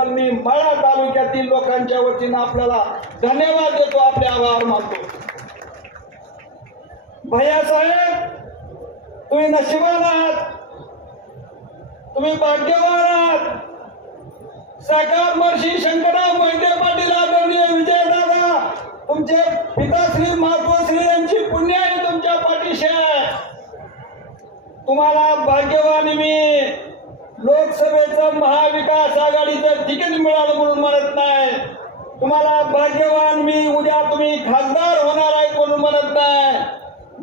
केल्याबद्दल मी माळा तालुक्यातील लोकांच्या वतीनं आपल्याला धन्यवाद देतो आपले आभार मानतो. भैया साहेब तुम्ही नशिबान आहात. तुम्ही भाग्यवान आहात. साकार महर्षी शंकरराव मोहिते पाटील आदरणीय विजयदादा तुमचे पिताश्री मातोश्री यांची पुण्य आहे तुमच्या पाठीशी आहे. तुम्हाला भाग्यवान मी. लोकसभेचं महाविकास आघाडीचं तिकीट मिळालं म्हणून म्हणत नाही तुम्हाला भाग्यवान मी उद्या तुम्ही खासदार होणार आहे म्हणून म्हणत नाही.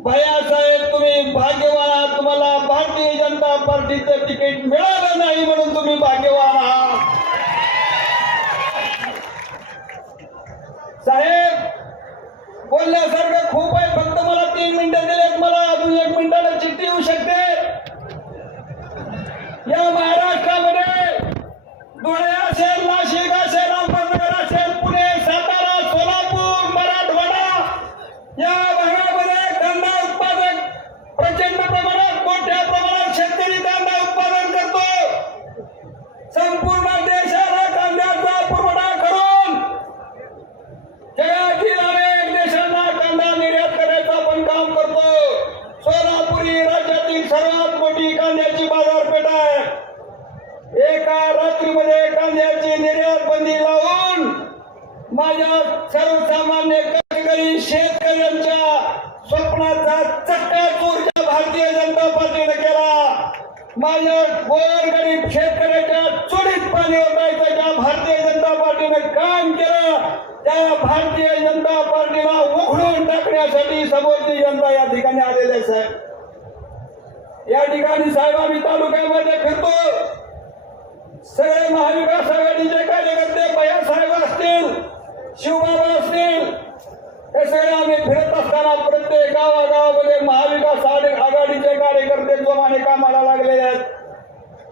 भैया साहेब तुम्ही भाग्यवान आहात तुम्हाला भारतीय जनता पार्टीचं तिकीट मिळालं नाही म्हणून तुम्ही भाग्यवान आहात. साहेब बोलण्यासारखं खूप आहे फक्त मला तीन मिनिटं दिलेत मला अजून एक मिनिटाला चिठ्ठी येऊ शकते? या धुळे असेल नाशिक असेल अहमदनगर असेल पुणे सातारा सोलापूर मराठवाडा. या भागामध्ये कांदा उत्पादक प्रचंड प्रमाणात मोठ्या प्रमाणात शेतकरी कांदा उत्पादन करतो. संपूर्ण देशाला कांद्याचा पुरवठा करून जगात रात्रीमध्ये कांद्याची निर्यात बंदी लावून माझ्या सर्वसामान्य शेतकरी शेतकऱ्यांच्या स्वप्नाचा चक्का चोरच्या भारतीय जनता पार्टीने केला. माझ्या गोरगरीब शेतकऱ्याच्या चोरीत पाणी होतायचं ज्या भारतीय जनता पार्टीने काम केलं त्या भारतीय जनता पार्टीला उघडून टाकण्यासाठी समोरची जनता या ठिकाणी आलेली आहे साहेब. या ठिकाणी साहेब आम्ही तालुक्यामध्ये फिरतो. सगळे महाविकास आघाडीचे कार्यकर्ते पया साहेब असतील शिवबाबा असतील हे सगळे आम्ही फिरत असताना प्रत्येक गावागावामध्ये महाविकास आघाडीचे कार्यकर्ते जोमाने कामाला लागलेले आहेत.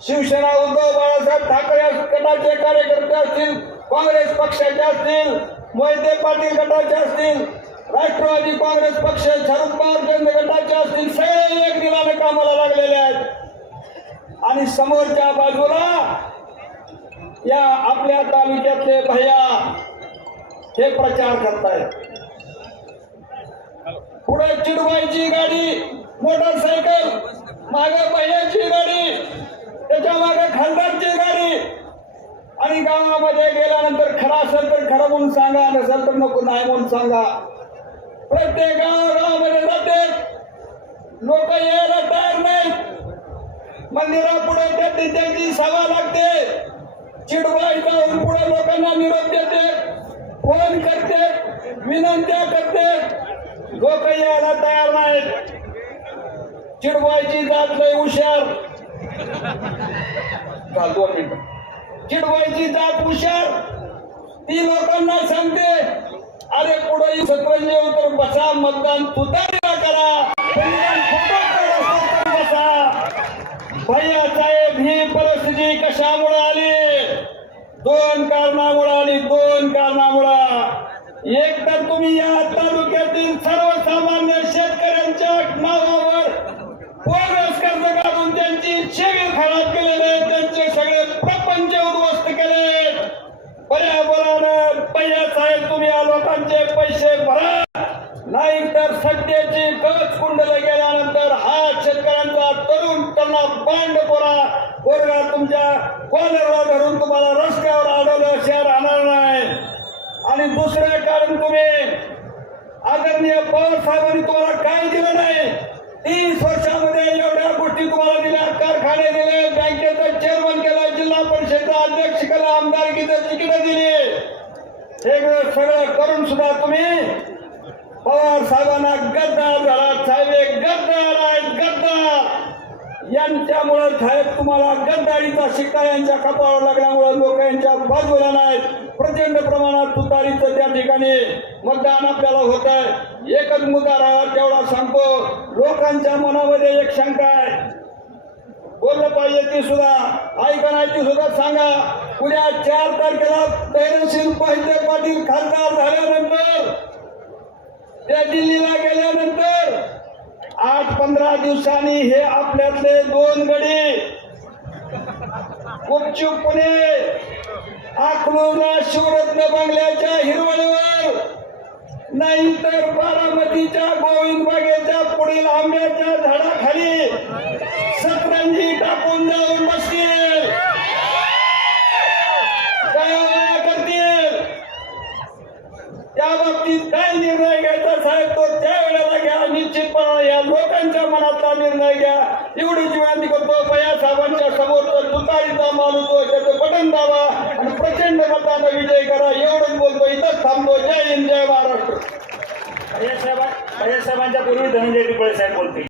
शिवसेना उद्धव बाळासाहेब ठाकरे गटाचे कार्यकर्ते असतील काँग्रेस पक्षाचे असतील मोहिते पाटील गटाचे असतील राष्ट्रवादी काँग्रेस पक्ष शरद पवार केंद्र गटाचे असतील सगळे एक दिलाने कामाला लागलेले आहेत. आणि समोरच्या बाजूला या आपल्या तालुक्यातले भैया हे प्रचार करतायत. पुढे चिडबाईची गाडी मोटरसायकल मागे पहिल्याची गाडी त्याच्यामागे खासदारची गाडी. आणि गावामध्ये गेल्यानंतर खरा असेल तर खरं म्हणून सांगा नसेल तर नको नाही म्हणून सांगा. प्रत्येक गावागावामध्ये जाते लोक यायला तयार नाहीत. मंदिरापुढे त्या त्यांची सभा लागते. चिडवाई जाऊन पुढे लोकांना निरोप देते फोन करते विनंत्या करते. लोक यायला तयार नाहीत. चिडवायची जात लय हुशार. दोन चिडवायची जात हुशार. ती लोकांना सांगते अरे पुढे सत्वंज तर बसा मतदान तुतारीला करा. दोन कारणामुळे आणि दोन कारणामुळे एक तर तुम्ही या तालुक्यातील सर्वसामान्य शेतकऱ्यांच्या नावावर बोगस कर्ज काढून त्यांची शेवी खराब केलेले त्यांचे सगळे प्रपंच उद्ध्वस्त केले पर्यावरण पहिल्या साहेब तुम्ही या लोकांचे पैसे भरा. नाही तर सध्याची कच कुंडले गेला पोरगा तुमच्या कॉलरला धरून तुम्हाला रस्त्यावर अडवलं शहर राहणार नाही. आणि दुसरं कारण तुम्ही आदरणीय पवार साहेबांनी तुम्हाला काय दिलं नाही? तीस वर्षामध्ये एवढ्या गोष्टी तुम्हाला दिल्या. कारखाने दिले बँकेचं चेअरमन केलं जिल्हा परिषदचा अध्यक्ष केला आमदारकीचं तिकीट दिली. हे सगळं करून सुद्धा तुम्ही पवार साहेबांना गद्दार झाला साहेब गद्दार यांच्यामुळे साहेब तुम्हाला गद्दारीचा शिक्का यांच्या कपाळावर लागल्यामुळं लोक यांच्या बाजूला नाहीत. प्रचंड प्रमाणात तुतारीचं त्या ठिकाणी मतदान आपल्याला होत आहे एकच मुद्दा राहा तेवढा सांगतो. लोकांच्या मनामध्ये एक शंका आहे. बोललं पाहिजे ती सुद्धा. ऐकण्याची सुद्धा सांगा. उद्या चार तारखेला धैर्यशील पाहिजे पाटील खासदार झाल्यानंतर. त्या दिल्लीला गेल्यानंतर आठ पंधरा दिवसांनी हे आपल्यातले दोन गडी. गुपचूपणे अकलूजला शिवरत्न बंगल्याच्या हिरवळीवर. नाही तर बारामतीच्या गोविंद बागेच्या पुढील आंब्याच्या झाडाखाली सतरंजी टाकून जाऊन बसतील. गावागावा करतील? त्या बाबतीत काय निर्णय मनातला निर्णय घ्या. एवढीच विनंती करतो पया साहेबांच्या समोर तर तुतारीचा माणूस त्याचं बटन दावा आणि प्रचंड मताचा विजय करा. एवढंच बोलतो. इथंच थांबतो. जय हिंद जय महाराष्ट्र. साहेबांच्या पूर्वी धनंजय पिंपळे साहेब बोलते